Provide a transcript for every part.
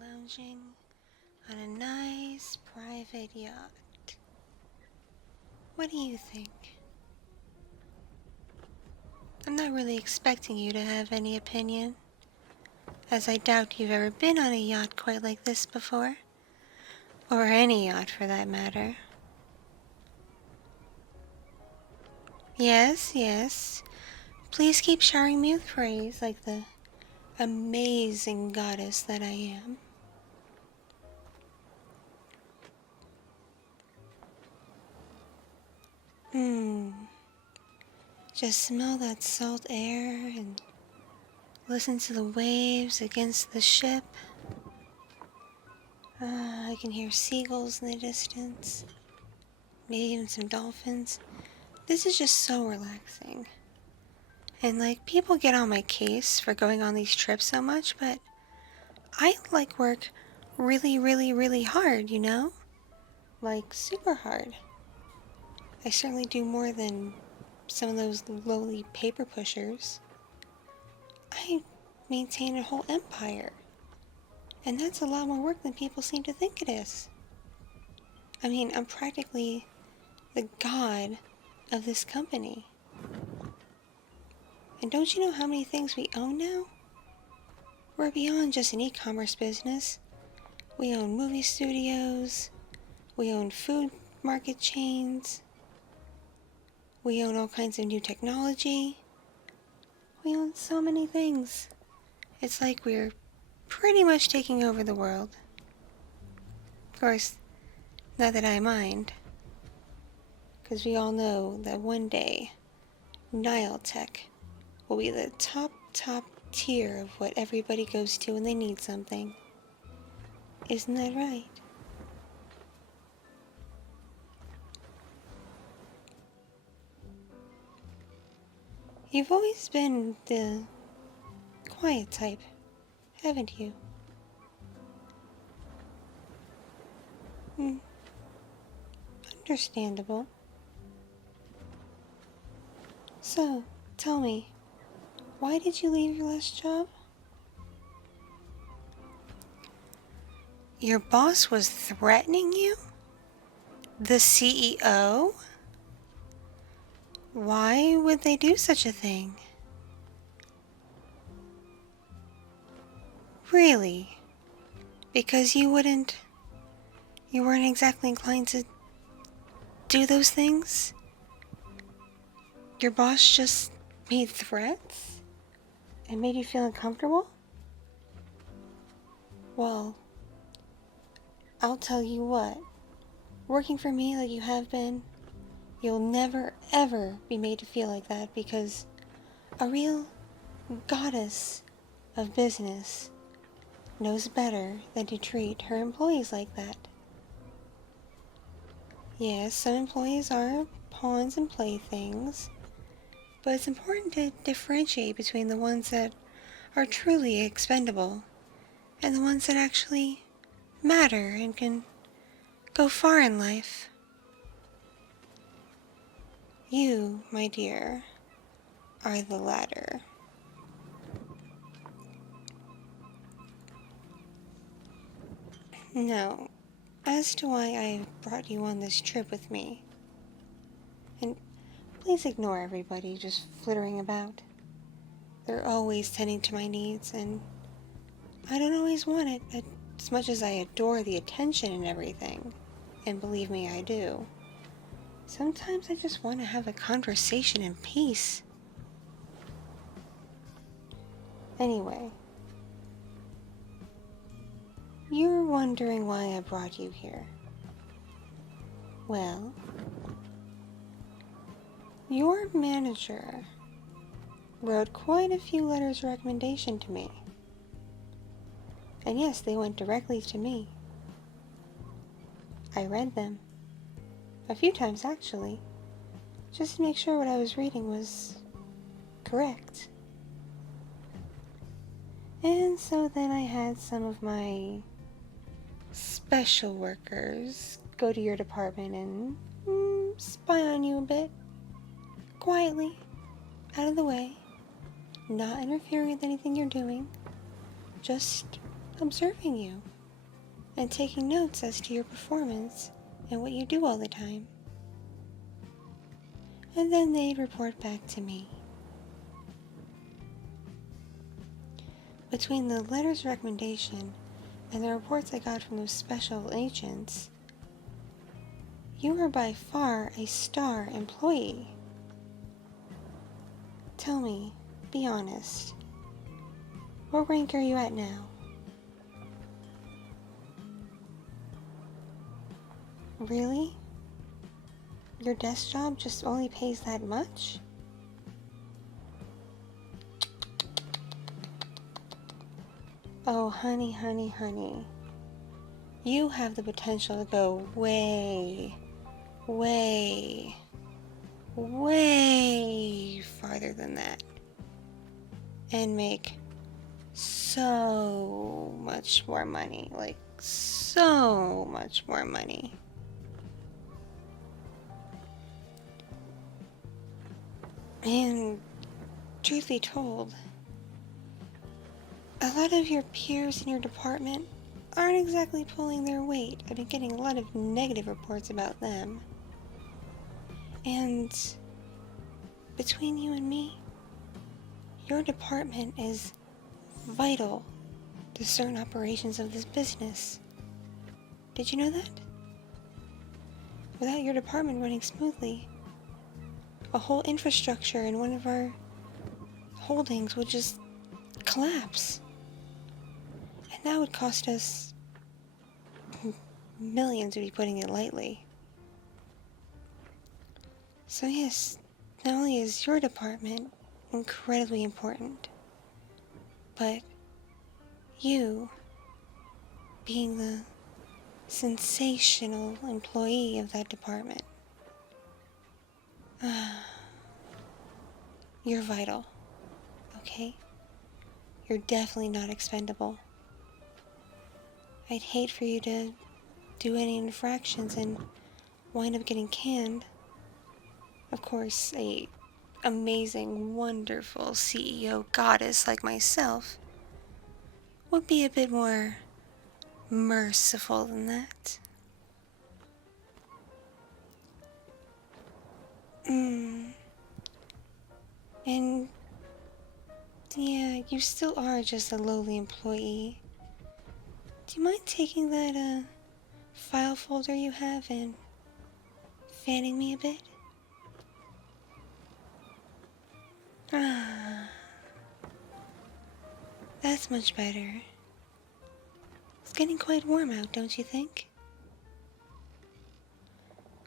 lounging on a nice private yacht. What do you think? I'm not really expecting you to have any opinion, as I doubt you've ever been on a yacht quite like this before. Or any yacht, for that matter. Yes, yes. Please keep showering me with praise like the amazing goddess that I am. Just smell that salt air and listen to the waves against the ship. I can hear seagulls in the distance. Maybe even some dolphins. This is just so relaxing. And people get on my case for going on these trips so much, but I work really, really, really hard, you know? Super hard. I certainly do more than some of those lowly paper pushers. I maintain a whole empire. And that's a lot more work than people seem to think it is. I mean, I'm practically the god of this company. And don't you know how many things we own now? We're beyond just an e-commerce business. We own movie studios. We own food market chains. We own all kinds of new technology. We own so many things. It's like we're pretty much taking over the world. Of course, not that I mind. Because we all know that one day, Nile Tech will be the top tier of what everybody goes to when they need something. Isn't that right? You've always been the quiet type, haven't you? Understandable. So, tell me, why did you leave your last job? Your boss was threatening you? The CEO? Why would they do such a thing? Really? Because you weren't exactly inclined to do those things? Your boss just made threats and made you feel uncomfortable? Well, I'll tell you what. Working for me like you have been, you'll never ever be made to feel like that, because a real goddess of business knows better than to treat her employees like that. Yes, some employees are pawns and playthings, but it's important to differentiate between the ones that are truly expendable and the ones that actually matter and can go far in life. You, my dear, are the latter. Now, as to why I brought you on this trip with me, and please ignore everybody just flittering about. They're always tending to my needs, and I don't always want it as much as I adore the attention and everything. And believe me, I do. Sometimes I just want to have a conversation in peace. Anyway, you're wondering why I brought you here. Well, your manager wrote quite a few letters of recommendation to me. And yes, they went directly to me. I read them. A few times, actually. Just to make sure what I was reading was correct. And so then I had some of my special workers go to your department and spy on you a bit. Quietly. Out of the way. Not interfering with anything you're doing. Just observing you and taking notes as to your performance and what you do all the time. And then they'd report back to me. Between the letters of recommendation and the reports I got from those special agents, you are by far a star employee. Tell me, be honest, what rank are you at now? Really? Your desk job just only pays that much? Oh, honey, honey, honey. You have the potential to go way, way, way farther than that. And make so much more money. Like, so much more money. And truth be told, a lot of your peers in your department aren't exactly pulling their weight. I've been getting a lot of negative reports about them. And between you and me, your department is vital to certain operations of this business. Did you know that? Without your department running smoothly, a whole infrastructure in one of our holdings would just collapse. And that would cost us millions, to be putting it lightly. So yes, not only is your department incredibly important, but you, being the sensational employee of that department, you're vital, okay? You're definitely not expendable. I'd hate for you to do any infractions and wind up getting canned. Of course, a amazing, wonderful CEO goddess like myself would be a bit more merciful than that. And yeah, you still are just a lowly employee. Do you mind taking that file folder you have and fanning me a bit? Ah, that's much better. It's getting quite warm out, don't you think?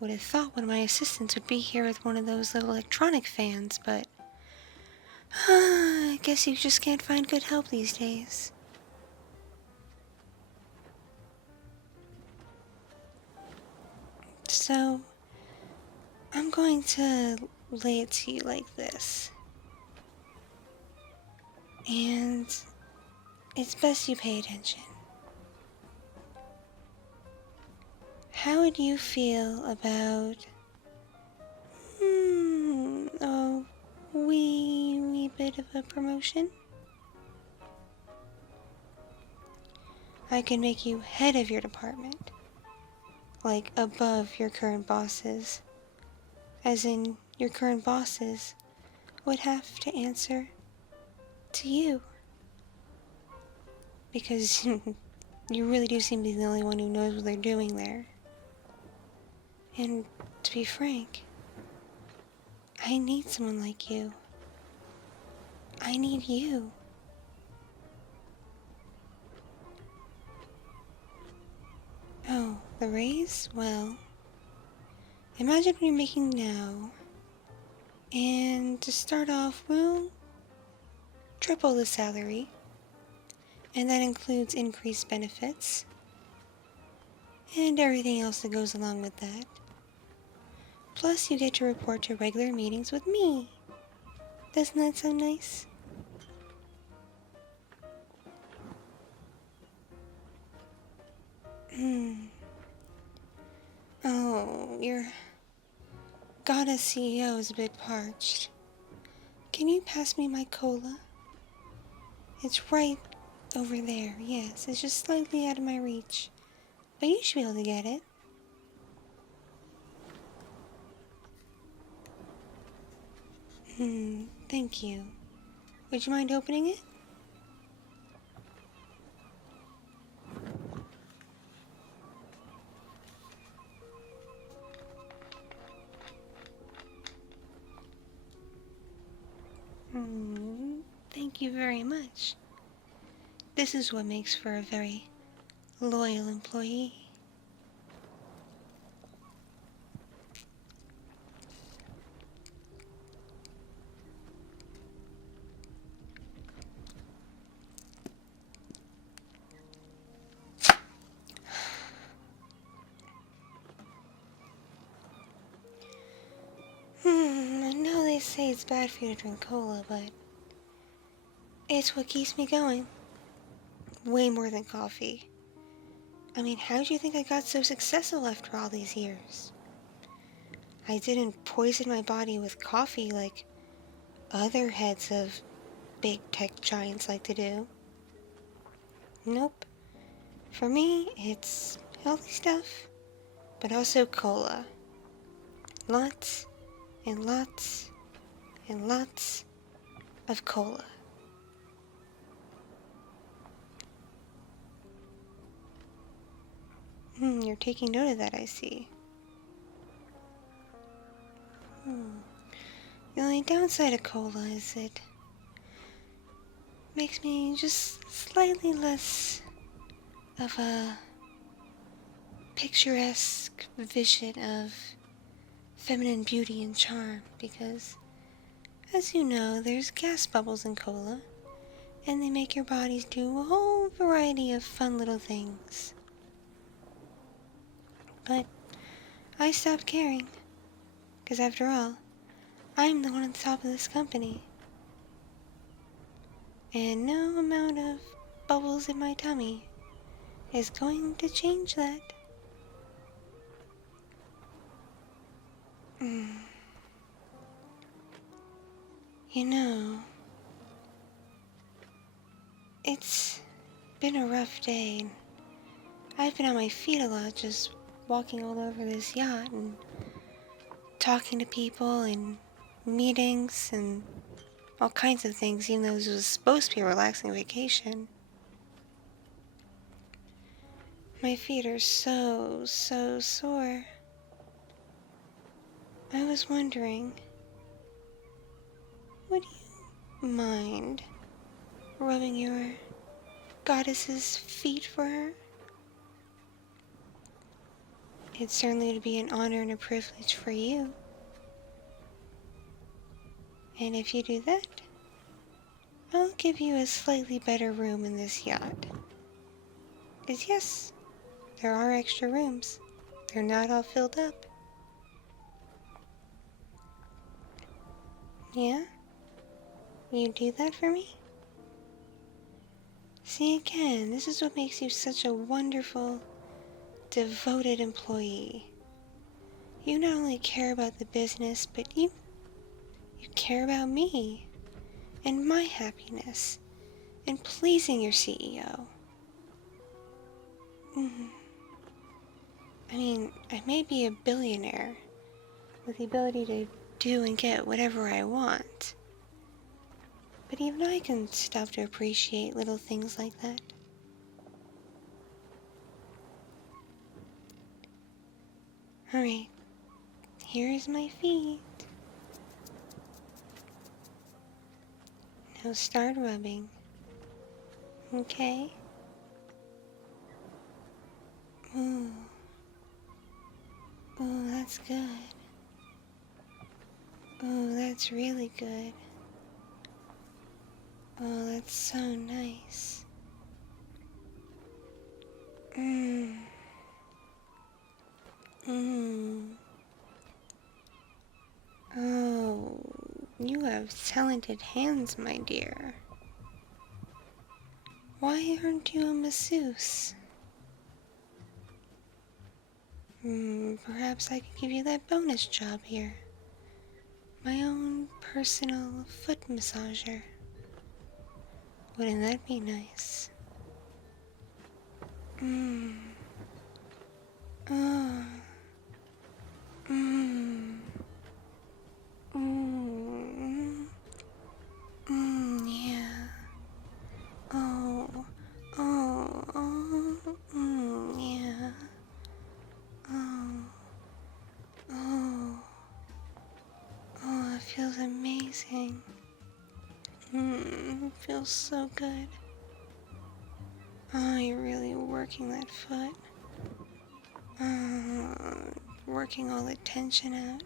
Would have thought one of my assistants would be here with one of those little electronic fans, but I guess you just can't find good help these days. So, I'm going to lay it to you like this. And it's best you pay attention. How would you feel about a wee bit of a promotion? I could make you head of your department, like above your current bosses, as in your current bosses would have to answer to you, because you really do seem to be the only one who knows what they're doing there. And to be frank, I need someone like you. I need you. Oh, the raise? Well, imagine what you're making now. And to start off, we'll triple the salary. And that includes increased benefits. And everything else that goes along with that. Plus, you get to report to regular meetings with me. Doesn't that sound nice? Oh, your goddess CEO is a bit parched. Can you pass me my cola? It's right Over there, yes. It's just slightly out of my reach. But you should be able to get it. Thank you. Would you mind opening it? Thank you very much. This is what makes for a very loyal employee. I know they say it's bad for you to drink cola, but it's what keeps me going. Way more than coffee. I mean, how do you think I got so successful after all these years? I didn't poison my body with coffee like other heads of big tech giants like to do. Nope. For me, it's healthy stuff, but also cola. Lots and lots and lots of cola. You're taking note of that, I see. The only downside of cola is it makes me just slightly less of a picturesque vision of feminine beauty and charm because, as you know, there's gas bubbles in cola, and they make your bodies do a whole variety of fun little things. But I stopped caring, because after all, I'm the one on top of this company. And no amount of bubbles in my tummy is going to change that. You know, it's been a rough day, and I've been on my feet a lot just walking all over this yacht and talking to people and meetings and all kinds of things, even though this was supposed to be a relaxing vacation. My feet are so sore. I was wondering, would you mind rubbing your goddess's feet for her? It certainly would be an honor and a privilege for you. And if you do that, I'll give you a slightly better room in this yacht. 'Cause yes, there are extra rooms. They're not all filled up. Yeah? You do that for me? See, again, this is what makes you such a wonderful, devoted employee. You not only care about the business, but you care about me and my happiness and pleasing your CEO. I mean, I may be a billionaire with the ability to do and get whatever I want, but even I can stop to appreciate little things like that. Alright, here's my feet. Now start rubbing. Okay? Ooh. Ooh, that's good. Ooh, that's really good. Oh, that's so nice. Oh, you have talented hands, my dear. Why aren't you a masseuse? Perhaps I could give you that bonus job here. My own personal foot massager. Wouldn't that be nice? Mmm. Oh. Mmm. Mmm. Yeah. Oh. Oh. Oh. Yeah. Oh. Oh. Oh, it feels amazing. It feels so good. Oh, you're really working that foot. Working all the tension out.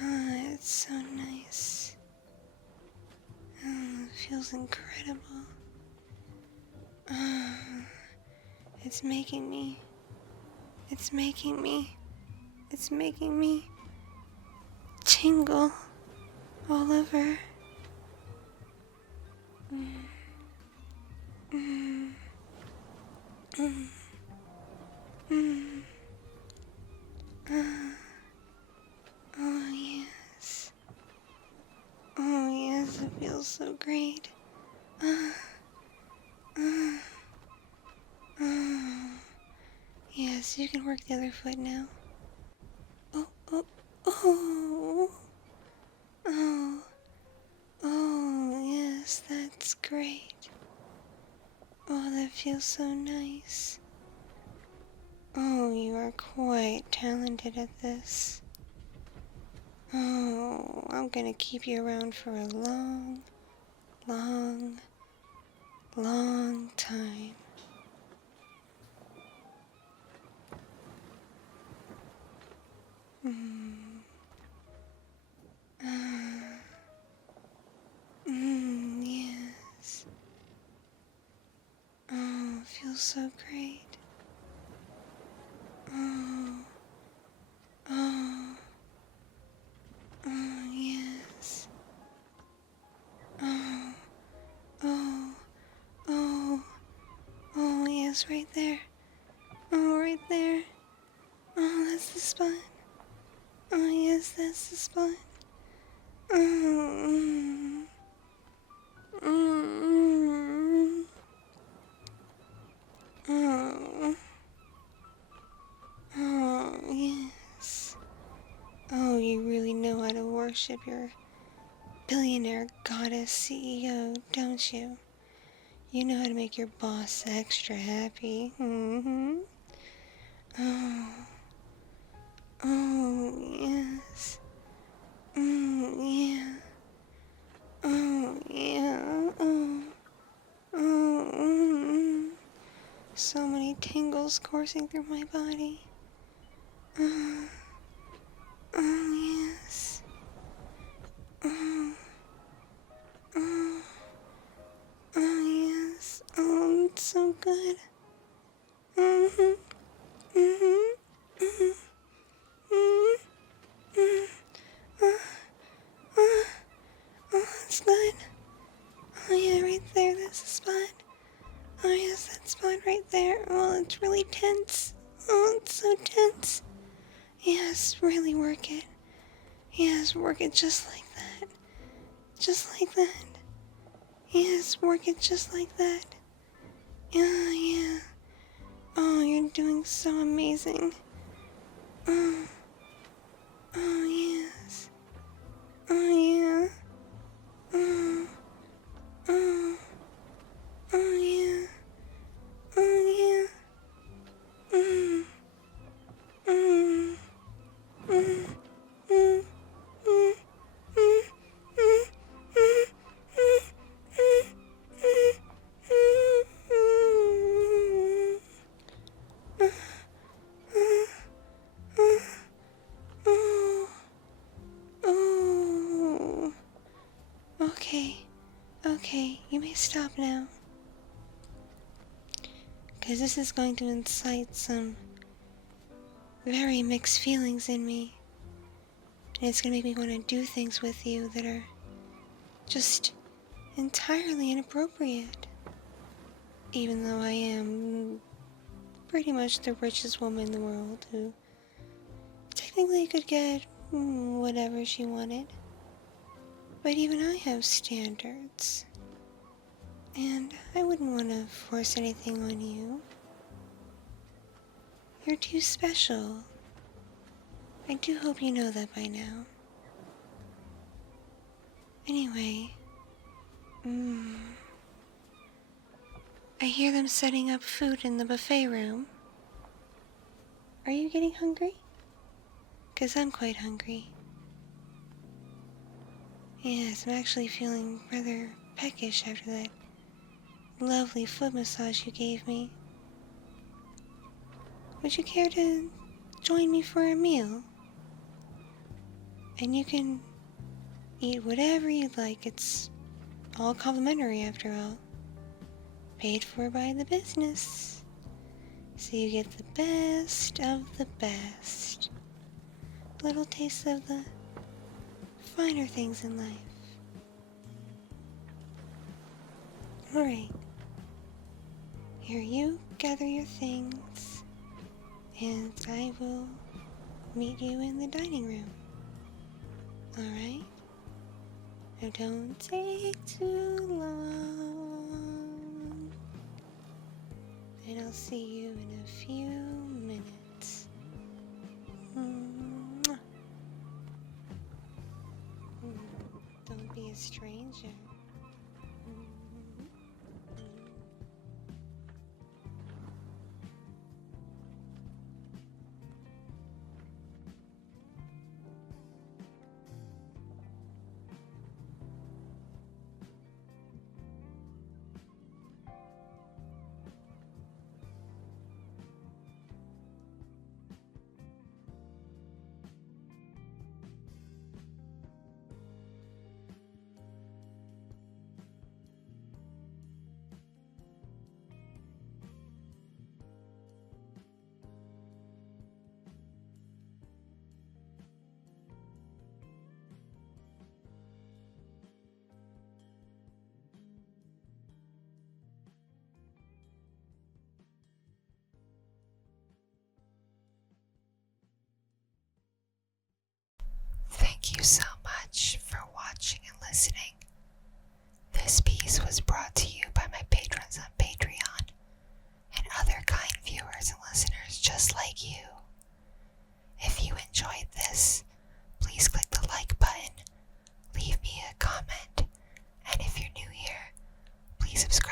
It's so nice. It feels incredible. It's making me. It's making me. It's making me tingle all over. Mm, mm, mm, mm. Oh, yes. Oh, yes, it feels so great. Uh, uh, uh. Yes, you can work the other foot now. Oh, oh, oh, oh, oh, yes, that's great. Oh, that feels so nice. Oh, you are quite talented at this. Oh, I'm gonna keep you around for a long, long, long time. Mm. Yes. Oh, feels so great. Oh, oh, oh, yes. Oh, oh, oh, oh, yes, right there. Oh, right there. Oh, that's the spot. Oh, yes, that's the spot. Oh, mm, oh, oh, yes. Oh, you really know how to worship your billionaire goddess CEO, don't you? You know how to make your boss extra happy. Mm-hmm. Oh, oh, yes. Yeah. Oh, yeah. Oh, oh, so many tingles coursing through my body. Oh, oh, yes. Oh, oh, oh, yes. Oh, it's so good. Mm-hmm. Mm-hmm. Mm-hmm. Mm-hmm. Oh, oh, oh, it's good. Oh, yeah, right there. That's the spot. Oh, yes, that spot right there. Oh, it's really tense. Oh, it's so tense. Yes, really work it. Yes, work it just like that. Just like that. Yes, work it just like that. Yeah, yeah. Oh, you're doing so amazing. Oh, oh, yes. Oh, yeah. Oh, oh, oh, yeah. Oh, yeah. Mm, mm, mm, mm, mm, mm, mm, mm, oh, okay, okay, you may stop now. Because this is going to incite some very mixed feelings in me. And it's going to make me want to do things with you that are just entirely inappropriate. Even though I am pretty much the richest woman in the world who technically could get whatever she wanted. But even I have standards. And I wouldn't want to force anything on you. You're too special. I do hope you know that by now. Anyway, I hear them setting up food in the buffet room. Are you getting hungry? 'Cause I'm quite hungry. Yes, I'm actually feeling rather peckish after that lovely foot massage you gave me. Would you care to join me for a meal? And you can eat whatever you'd like. It's all complimentary after all. Paid for by the business. So you get the best of the best. Little taste of the finer things in life. Alright. Here, you gather your things, and I will meet you in the dining room. Alright? Now don't take too long. And I'll see you in a few minutes. Mwah. Don't be a stranger. Thank you so much for watching and listening. This piece was brought to you by my patrons on Patreon and other kind viewers and listeners just like you. If you enjoyed this, please click the like button, leave me a comment, and if you're new here, please subscribe